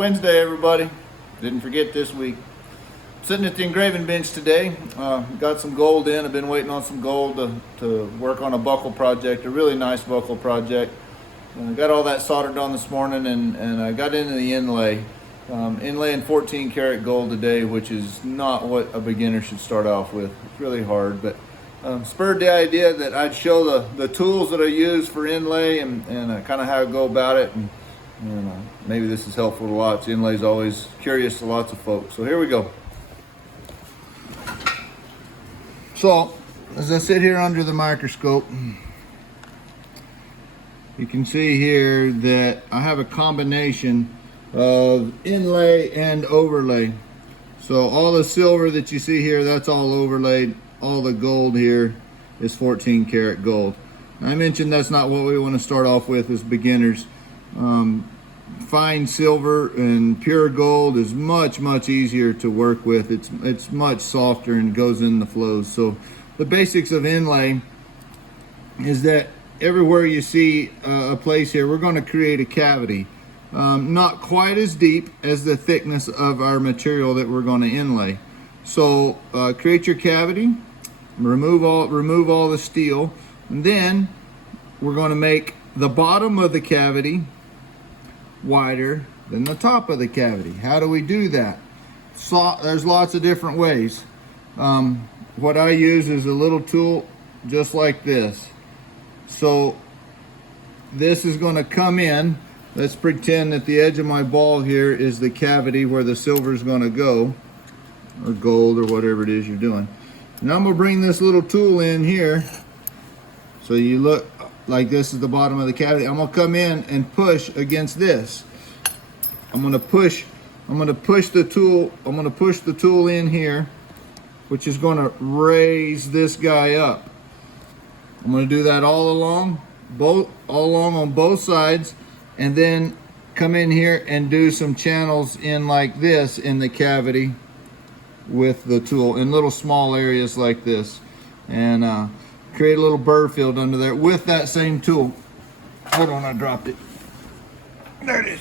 Wednesday, everybody. Didn't forget this week. Sitting at the engraving bench today. Got some gold in. I've been waiting on some gold to work on a buckle project, a really nice buckle project. Got all that soldered on this morning, and I got into the inlay. Inlaying 14 karat gold today, which is not what a beginner should start off with. It's really hard, but spurred the idea that I'd show the tools that I use for inlay and kind of how I go about it. And maybe this is helpful to lots. Inlay's always curious to lots of folks. So here we go. So as I sit here under the microscope, you can see here that I have a combination of inlay and overlay. So all the silver that you see here, that's all overlaid. All the gold here is 14 karat gold. I mentioned that's not what we want to start off with as beginners. Fine silver and pure gold is much easier to work with. It's much softer and goes in the flows. So the basics of inlay is that everywhere you see a place here, we're going to create a cavity. Not quite as deep as the thickness of our material that we're going to inlay. So create your cavity, remove all the steel, and then we're going to make the bottom of the cavity wider than the top of the cavity. How do we do that? So there's lots of different ways. What I use is a little tool just like this. So this is going to come in. Let's pretend that the edge of my ball here is the cavity where the silver is going to go, or gold, or whatever it is you're doing. Now I'm going to bring this little tool in here. So you look like this is the bottom of the cavity. I'm going to come in and push against this. I'm going to push the tool in here, which is going to raise this guy up. I'm going to do that all along on both sides, and then come in here and do some channels in like this in the cavity with the tool in little small areas like this, and create a little burr field under there with that same tool. Hold on, I dropped it. There it is.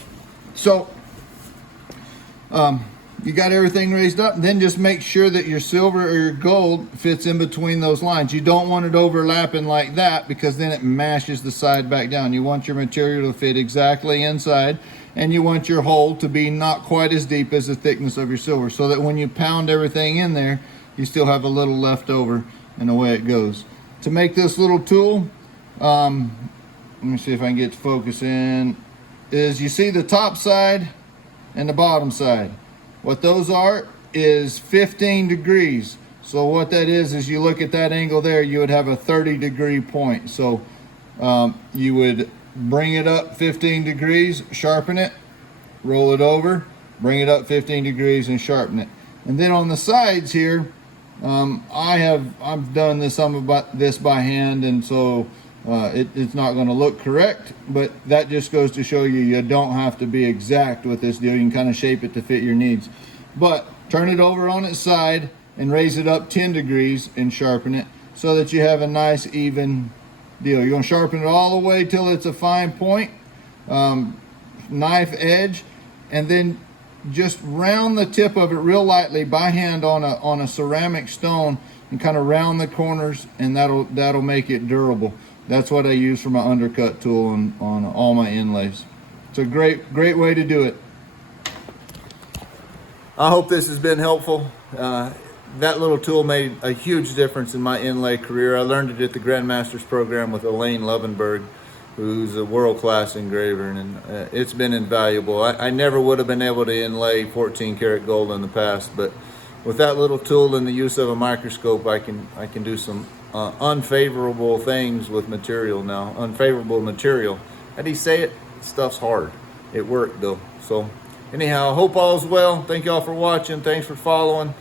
So you got everything raised up, and then just make sure that your silver or your gold fits in between those lines. You don't want it overlapping like that, because then it mashes the side back down. You want your material to fit exactly inside, and you want your hole to be not quite as deep as the thickness of your silver, so that when you pound everything in there, you still have a little left over, and away it goes. To make this little tool, let me see if I can get to focus in, is you see the top side and the bottom side. What those are is 15 degrees. So what that is you look at that angle there, you would have a 30-degree point. So you would bring it up 15 degrees, sharpen it, roll it over, bring it up 15 degrees and sharpen it. And then on the sides here, I've done this by hand, and so it's not going to look correct, but that just goes to show you don't have to be exact with this deal. You can kind of shape it to fit your needs. But turn it over on its side and raise it up 10 degrees and sharpen it so that you have a nice even deal. You're going to sharpen it all the way till it's a fine point, knife edge, and then just round the tip of it real lightly by hand on a ceramic stone, and kind of round the corners, and that'll make it durable. That's what I use for my undercut tool on all my inlays. It's a great way to do it. I hope this has been helpful. That little tool made a huge difference in my inlay career. I learned it at the Grandmasters program with Elaine Lovenberg, who's a world-class engraver, and it's been invaluable. I never would have been able to inlay 14 karat gold in the past, but with that little tool and the use of a microscope, I can do some unfavorable things with material now. Unfavorable material. How do you say it? Stuff's hard. It worked though. So anyhow, I hope all's well. Thank y'all for watching. Thanks for following,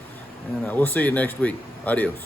and we'll see you next week. Adios.